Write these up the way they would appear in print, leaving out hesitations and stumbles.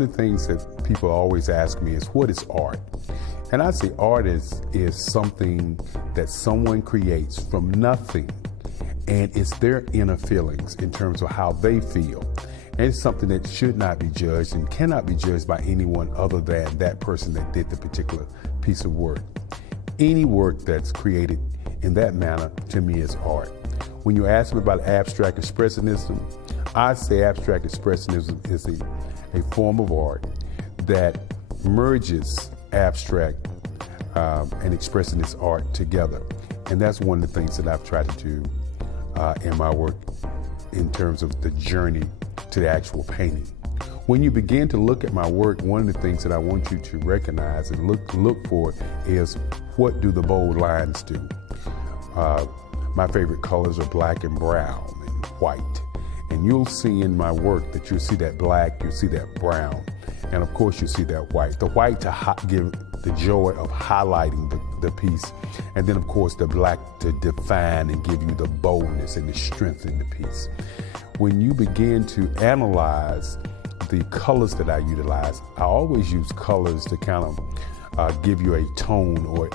one of the things that people always ask me is, what is art? And I say art is something that someone creates from nothing, and it's their inner feelings in terms of how they feel. And it's something that should not be judged and cannot be judged by anyone other than that person that did the particular piece of work. Any work that's created in that manner, to me, is art. When you ask me about abstract expressionism, I say abstract expressionism is a form of art that merges abstract and expressionist art together. And that's one of the things that I've tried to do in my work in terms of the journey to the actual painting. When you begin to look at my work, one of the things that I want you to recognize and look for is, what do the bold lines do? My favorite colors are black and brown and white. And you'll see in my work that you'll see that black, you'll see that brown, and of course you'll see that white. The white to give the joy of highlighting the piece, and then of course the black to define and give you the boldness and the strength in the piece. When you begin to analyze the colors that I utilize, I always use colors to kind of give you a tone or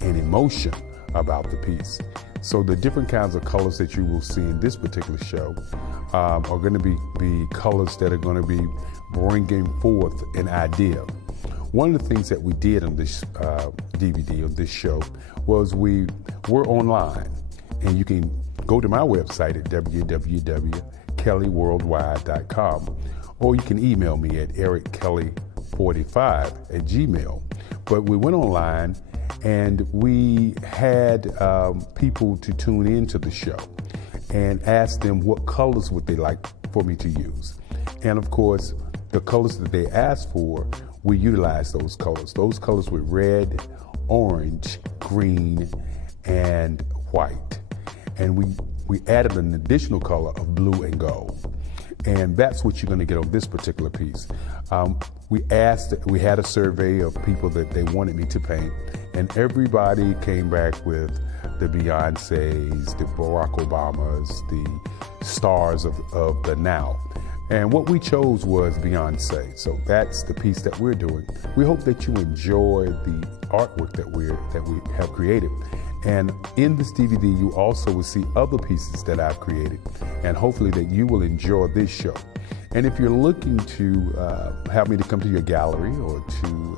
an emotion about the piece. So the different kinds of colors that you will see in this particular show are going to be colors that are going to be bringing forth an idea. One of the things that we did on this DVD, on this show, was we're online, and you can go to my website at www.kellyworldwide.com, or you can email me at erickelly45@gmail. But we went online and we had people to tune into the show and ask them what colors would they like for me to use. And of course, the colors that they asked for, we utilized those colors. Those colors were red, orange, green, and white. And we added an additional color of blue and gold. And that's what you're going to get on this particular piece. We had a survey of people that they wanted me to paint, and everybody came back with the Beyoncés, the Barack Obamas, the stars of the now. And what we chose was Beyonce. So that's the piece that we're doing. We hope that you enjoy the artwork that we have created. And in this DVD, you also will see other pieces that I've created, and hopefully that you will enjoy this show. And if you're looking to have me to come to your gallery or to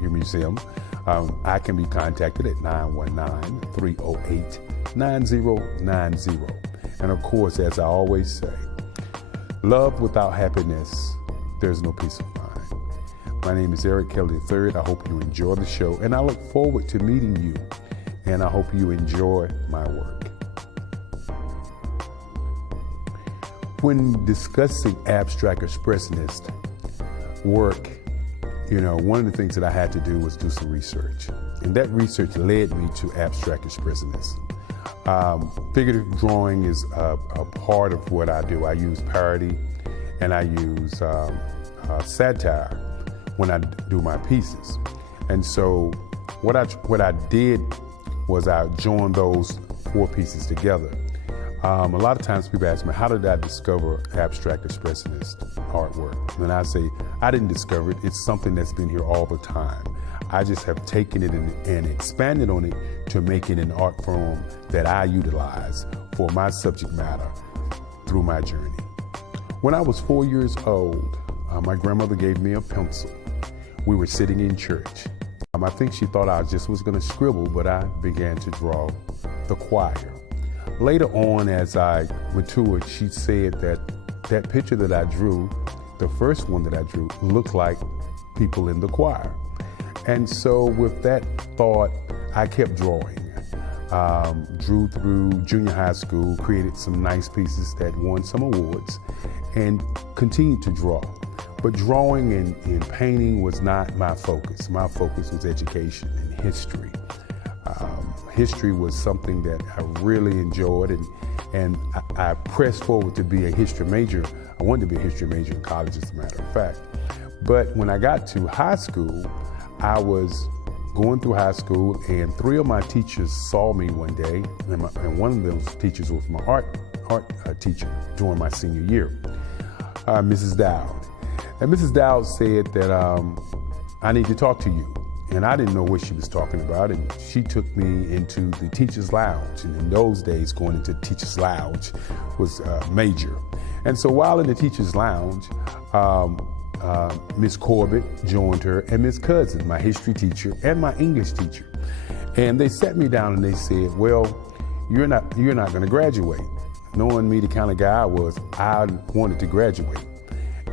your museum, I can be contacted at 919-308-9090. And of course, as I always say, love without happiness, there's no peace of mind. My name is Eric Kelly III. I hope you enjoy the show, and I look forward to meeting you, and I hope you enjoy my work. When discussing abstract expressionist work, one of the things that I had to do was do some research. And that research led me to abstract expressionists. Figurative drawing is a part of what I do. I use parody and I use satire when I do my pieces. And so what I did was I joined those four pieces together. A lot of times people ask me, how did I discover abstract expressionist artwork? And I say, I didn't discover it. It's something that's been here all the time. I just have taken it and expanded on it to make it an art form that I utilize for my subject matter through my journey. When I was 4 years old, my grandmother gave me a pencil. We were sitting in church. I think she thought I just was going to scribble, but I began to draw the choir. Later on, as I matured, she said that picture that I drew, the first one that I drew, looked like people in the choir. And so with that thought, I kept drawing. Drew through junior high school, created some nice pieces that won some awards, and continued to draw. But drawing and painting was not my focus. My focus was education and history. History was something that I really enjoyed, and I pressed forward to be a history major. I wanted to be a history major in college, as a matter of fact. But when I got to high school, I was going through high school, and three of my teachers saw me one day, and one of those teachers was my art teacher during my senior year, Mrs. Dowd. And Mrs. Dowd said that I need to talk to you. And I didn't know what she was talking about, and she took me into the teacher's lounge. And in those days, going into the teacher's lounge was major. And so while in the teacher's lounge, Miss Corbett joined her, and Miss Cousin, my history teacher, and my English teacher. And they sat me down and they said, well, you're not going to graduate. Knowing me the kind of guy I was, I wanted to graduate.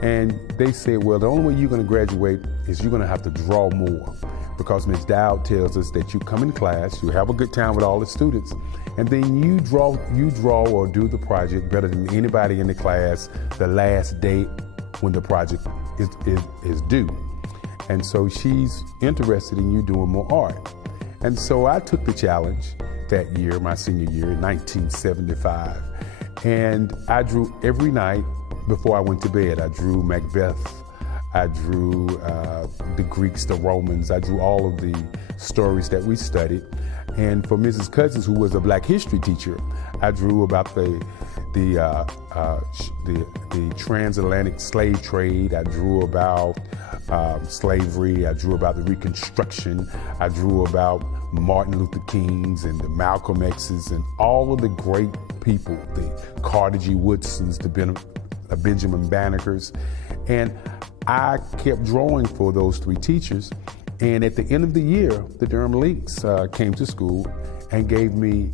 And they said, well, the only way you're going to graduate is you're going to have to draw more, because Ms. Dowd tells us that you come in class, you have a good time with all the students, and then you draw or do the project better than anybody in the class the last day when the project is due. And so she's interested in you doing more art. And so I took the challenge that year, my senior year, in 1975, and I drew every night before I went to bed. I drew Macbeth, I drew the Greeks, the Romans, I drew all of the stories that we studied. And for Mrs. Cousins, who was a Black history teacher, I drew about the transatlantic slave trade. I drew about slavery. I drew about the Reconstruction. I drew about Martin Luther King's and the Malcolm X's and all of the great people, the Carter G. Woodsons, the Benjamin Banneker's. And I kept drawing for those three teachers. And at the end of the year, the Durham Lynx came to school and gave me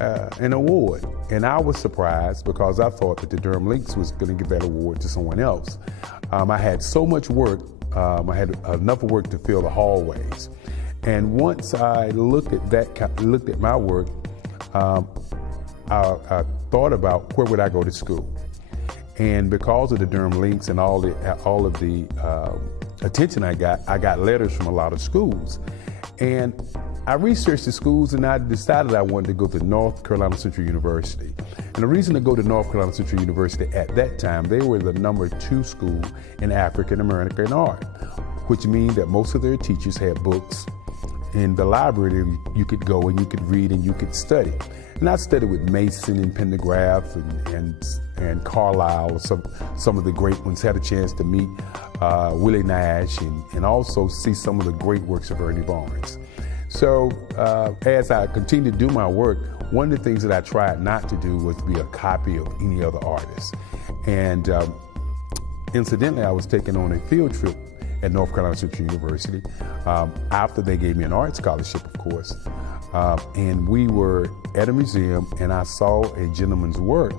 an award. And I was surprised, because I thought that the Durham Lynx was going to give that award to someone else. I had so much work, I had enough work to fill the hallways. And once I looked at my work, I thought about where would I go to school. And because of the Durham Lynx and all of the attention I got letters from a lot of schools. And I researched the schools, and I decided I wanted to go to North Carolina Central University. And the reason to go to North Carolina Central University at that time, they were the #2 school in African American art, which means that most of their teachers had books in the library. You could go and you could read and you could study. And I studied with Mason and Pendergraft and Carlisle, some of the great ones. Had a chance to meet Willie Nash and also see some of the great works of Ernie Barnes. So as I continued to do my work, one of the things that I tried not to do was be a copy of any other artist. And incidentally, I was taken on a field trip at North Carolina Central University after they gave me an art scholarship, of course. And we were at a museum, and I saw a gentleman's work,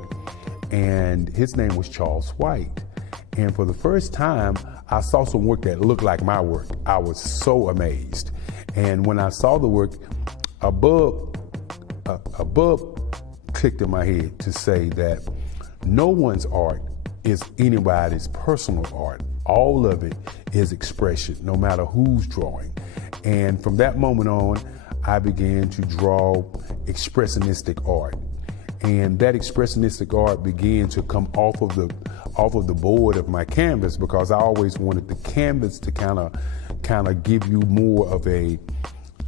and his name was Charles White. And for the first time, I saw some work that looked like my work. I was so amazed. And when I saw the work, a bulb clicked in my head to say that no one's art is anybody's personal art. All of it is expression, no matter who's drawing. And from that moment on, I began to draw expressionistic art. And that expressionistic art began to come off of the board of my canvas, because I always wanted the canvas to kind of give you more of a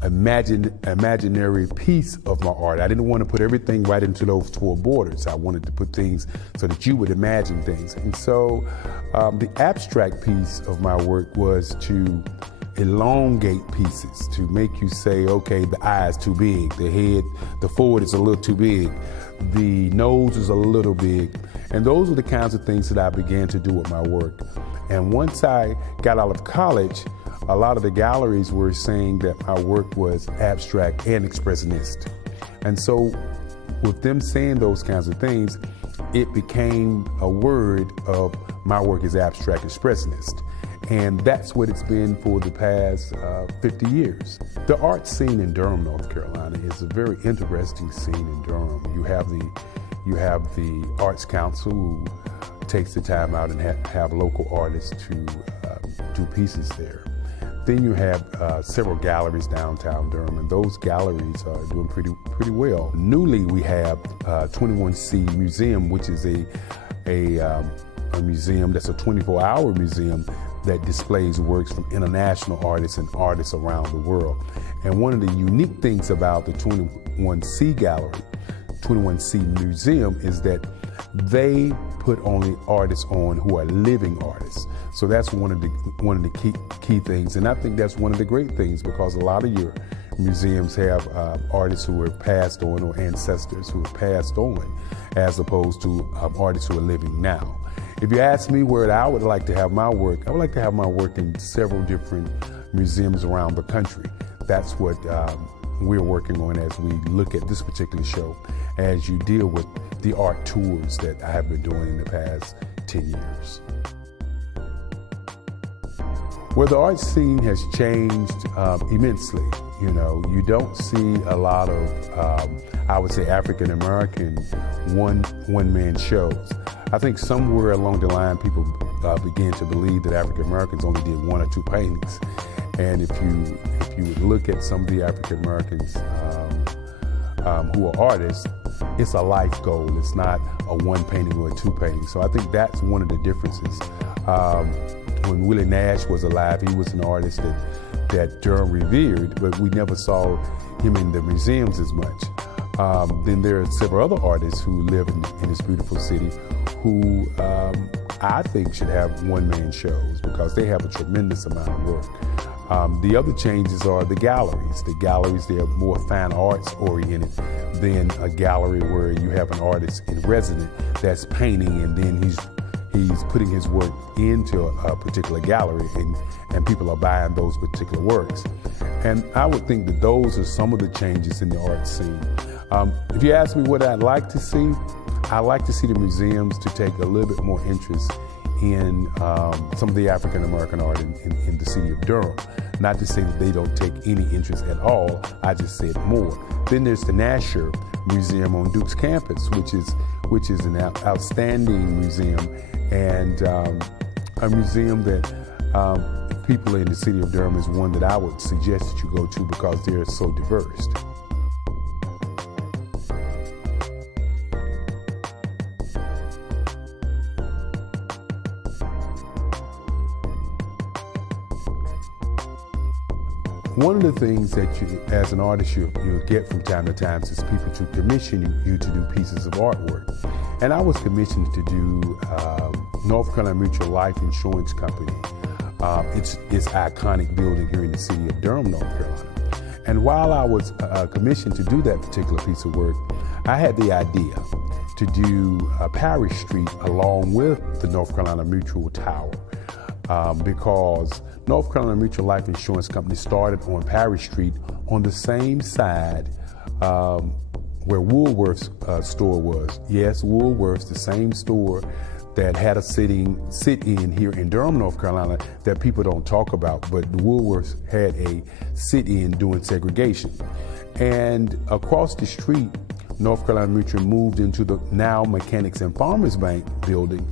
imaginary piece of my art. I didn't want to put everything right into those four borders. I wanted to put things so that you would imagine things. And so the abstract piece of my work was to elongate pieces, to make you say, okay, the eye is too big, the head, the forehead is a little too big, the nose is a little big. And those are the kinds of things that I began to do with my work. And once I got out of college, a lot of the galleries were saying that my work was abstract and expressionist. And so with them saying those kinds of things, it became a word of my work is abstract expressionist. And that's what it's been for the past 50 years. The art scene in Durham, North Carolina is a very interesting scene in Durham. You have the Arts Council, who takes the time out and have local artists to do pieces there. Then you have several galleries downtown Durham, and those galleries are doing pretty well. Newly, we have 21C Museum, which is a museum that's a 24-hour museum that displays works from international artists and artists around the world. And one of the unique things about the 21C Gallery, 21C Museum, is that they put only artists on who are living artists. So that's one of the key things, and I think that's one of the great things, because a lot of your museums have artists who have passed on, or ancestors who have passed on, as opposed to artists who are living now. If you ask me where I would like to have my work, I would like to have my work in several different museums around the country. That's what we're working on as we look at this particular show, as you deal with the art tours that I have been doing in the past 10 years. Well, the art scene has changed immensely. You know, you don't see a lot of, I would say, African-American one-man shows. I think somewhere along the line, people began to believe that African-Americans only did one or two paintings. And if you look at some of the African-Americans who are artists, it's a life goal. It's not a one painting or a two painting. So I think that's one of the differences. When Willie Nash was alive, he was an artist that Durham revered, but we never saw him in the museums as much. Then there are several other artists who live in this beautiful city who I think should have one-man shows, because they have a tremendous amount of work. The other changes are the galleries. The galleries, they are more fine arts oriented than a gallery where you have an artist in residence that's painting, and then he's putting his work into a particular gallery, and people are buying those particular works. And I would think that those are some of the changes in the art scene. If you ask me what I'd like to see, I'd like to see the museums to take a little bit more interest in some of the African-American art in the city of Durham. Not to say that they don't take any interest at all, I just said more. Then there's the Nasher Museum on Duke's campus, which is an outstanding museum, and a museum that people in the city of Durham is one that I would suggest that you go to, because they're so diverse. One of the things that you, as an artist, you'll get from time to time is people to commission you to do pieces of artwork. And I was commissioned to do North Carolina Mutual Life Insurance Company. It's iconic building here in the city of Durham, North Carolina. And while I was commissioned to do that particular piece of work, I had the idea to do Parish Street along with the North Carolina Mutual Tower, because North Carolina Mutual Life Insurance Company started on Parish Street on the same side where Woolworth's store was. Yes, Woolworth's, the same store that had a sit-in here in Durham, North Carolina, that people don't talk about, but the Woolworths had a sit-in doing segregation. And across the street, North Carolina Mutual moved into the now Mechanics and Farmers Bank building,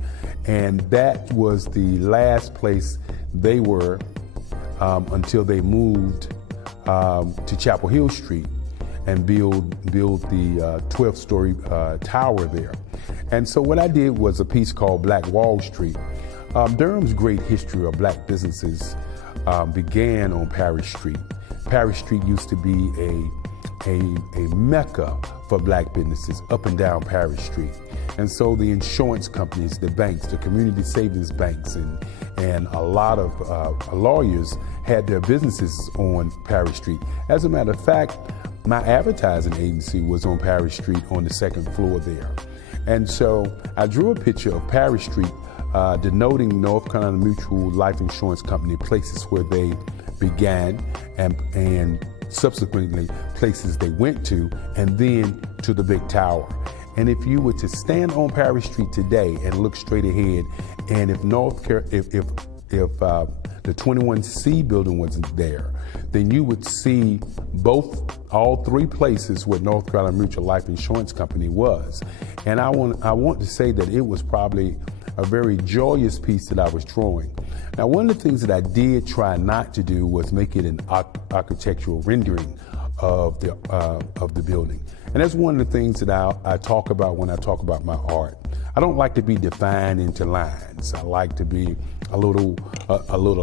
and that was the last place they were until they moved to Chapel Hill Street and build the 12-story tower there. And so what I did was a piece called Black Wall Street. Durham's great history of black businesses began on Parish Street. Parish Street used to be a mecca for black businesses up and down Parish Street. And so the insurance companies, the banks, the community savings banks, and a lot of lawyers had their businesses on Parish Street. As a matter of fact, my advertising agency was on Parish Street on the second floor there. And so I drew a picture of Parish Street denoting North Carolina Mutual Life Insurance Company, places where they began and subsequently places they went to, and then to the big tower. And if you were to stand on Parish Street today and look straight ahead, and if the 21C building wasn't there, then you would see all three places where North Carolina Mutual Life Insurance Company was. And I want to say that it was probably a very joyous piece that I was drawing. Now, one of the things that I did try not to do was make it an architectural rendering of the building. And that's one of the things that I talk about when I talk about my art. I don't like to be defined into lines. I like to be a little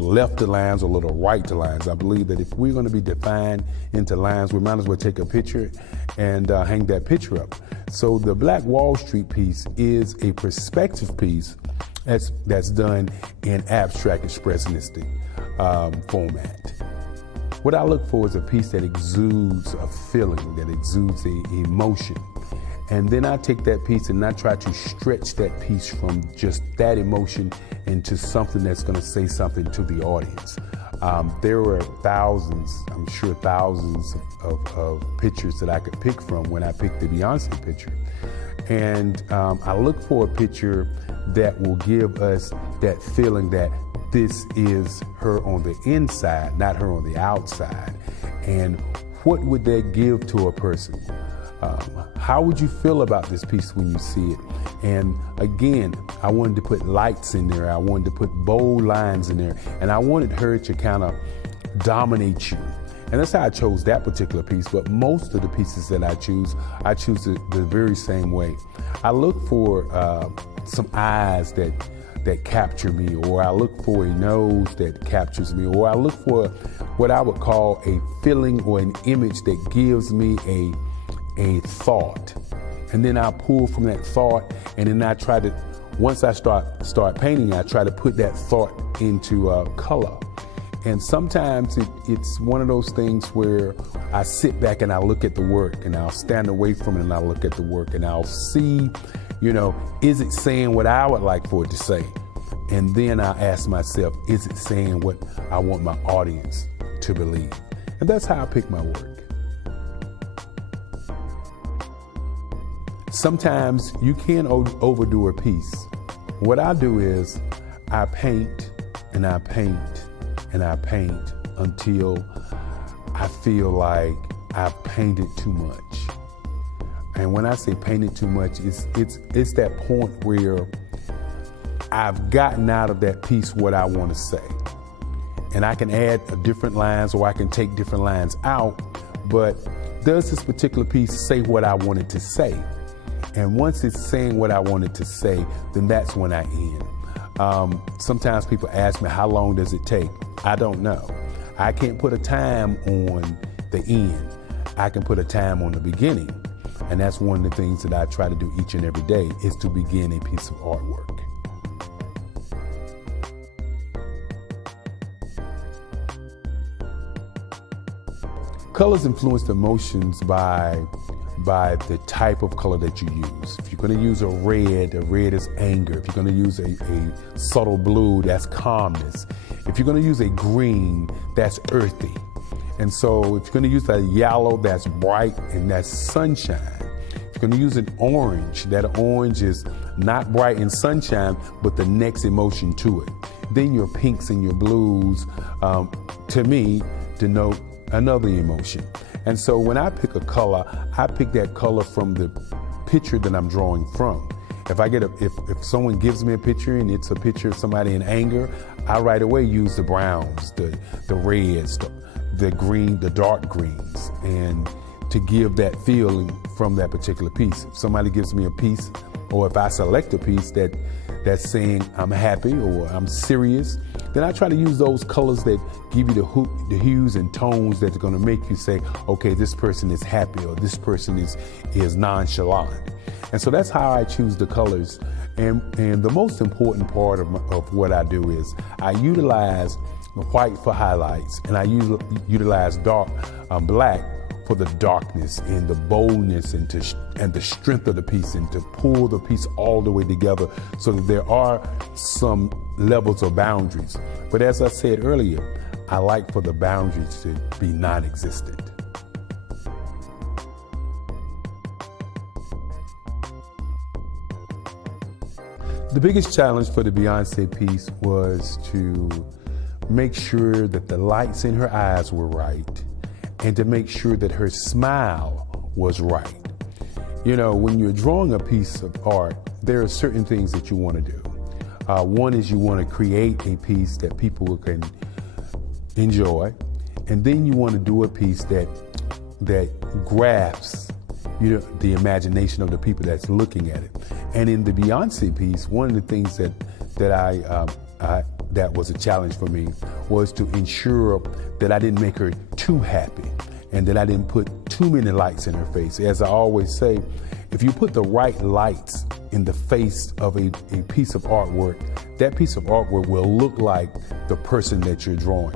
left to lines or a little right to lines. I believe that if we're going to be defined into lines, we might as well take a picture and hang that picture up. So the Black Wall Street piece is a perspective piece that's done in abstract expressionistic format. What I look for is a piece that exudes a feeling, that exudes an emotion. And then I take that piece and I try to stretch that piece from just that emotion into something that's going to say something to the audience. There were thousands, I'm sure thousands of pictures that I could pick from when I picked the Beyonce picture. And I look for a picture that will give us that feeling that this is her on the inside, not her on the outside. And what would that give to a person? How would you feel about this piece when you see it? And again, I wanted to put lights in there. I wanted to put bold lines in there. And I wanted her to kind of dominate you. And that's how I chose that particular piece. But most of the pieces that I choose it the very same way. I look for some eyes that capture me, or I look for a nose that captures me, or I look for what I would call a feeling or an image that gives me a thought. And then I pull from that thought, and then I try to, once I start painting, I try to put that thought into color. And sometimes it's one of those things where I sit back and I look at the work, and I'll stand away from it and I'll look at the work, and I'll see, is it saying what I would like for it to say? And then I ask myself, is it saying what I want my audience to believe? And that's how I pick my work. Sometimes you can overdo a piece. What I do is I paint and I paint and I paint until I feel like I've painted too much. And when I say painted too much, it's that point where I've gotten out of that piece what I want to say. And I can add different lines, or I can take different lines out, but does this particular piece say what I wanted to say? And once it's saying what I wanted to say, then that's when I end. Sometimes people ask me, how long does it take? I don't know. I can't put a time on the end. I can put a time on the beginning. And that's one of the things that I try to do each and every day, is to begin a piece of artwork. Colors influence emotions by the type of color that you use. If you're going to use a red is anger. If you're going to use a subtle blue, that's calmness. If you're going to use a green, that's earthy. And so if you're going to use a yellow, that's bright and that's sunshine. If you're going to use an orange, that orange is not bright and sunshine, but the next emotion to it. Then your pinks and your blues, to me, denote another emotion. And so when I pick a color, I pick that color from the picture that I'm drawing from. If someone gives me a picture and it's a picture of somebody in anger, I right away use the browns, the reds, the green, the dark greens, and to give that feeling from that particular piece. If somebody gives me a piece, or if I select a piece that's saying I'm happy or I'm serious, then I try to use those colors that give you the hues and tones that are going to make you say, okay, this person is happy, or this person is nonchalant. And so that's how I choose the colors. And the most important part of what I do is I utilize white for highlights, and I utilize black for the darkness and the boldness and the strength of the piece, and to pull the piece all the way together so that there are some levels or boundaries. But as I said earlier, I like for the boundaries to be non-existent. The biggest challenge for the Beyonce piece was to make sure that the lights in her eyes were right, and to make sure that her smile was right. When you're drawing a piece of art, there are certain things that you want to do. One is you want to create a piece that people can enjoy, and then you want to do a piece that grasps the imagination of the people that's looking at it. And in the Beyonce piece, one of the things that that was a challenge for me was to ensure that I didn't make her too happy and that I didn't put too many lights in her face. As I always say, if you put the right lights in the face of a piece of artwork, that piece of artwork will look like the person that you're drawing.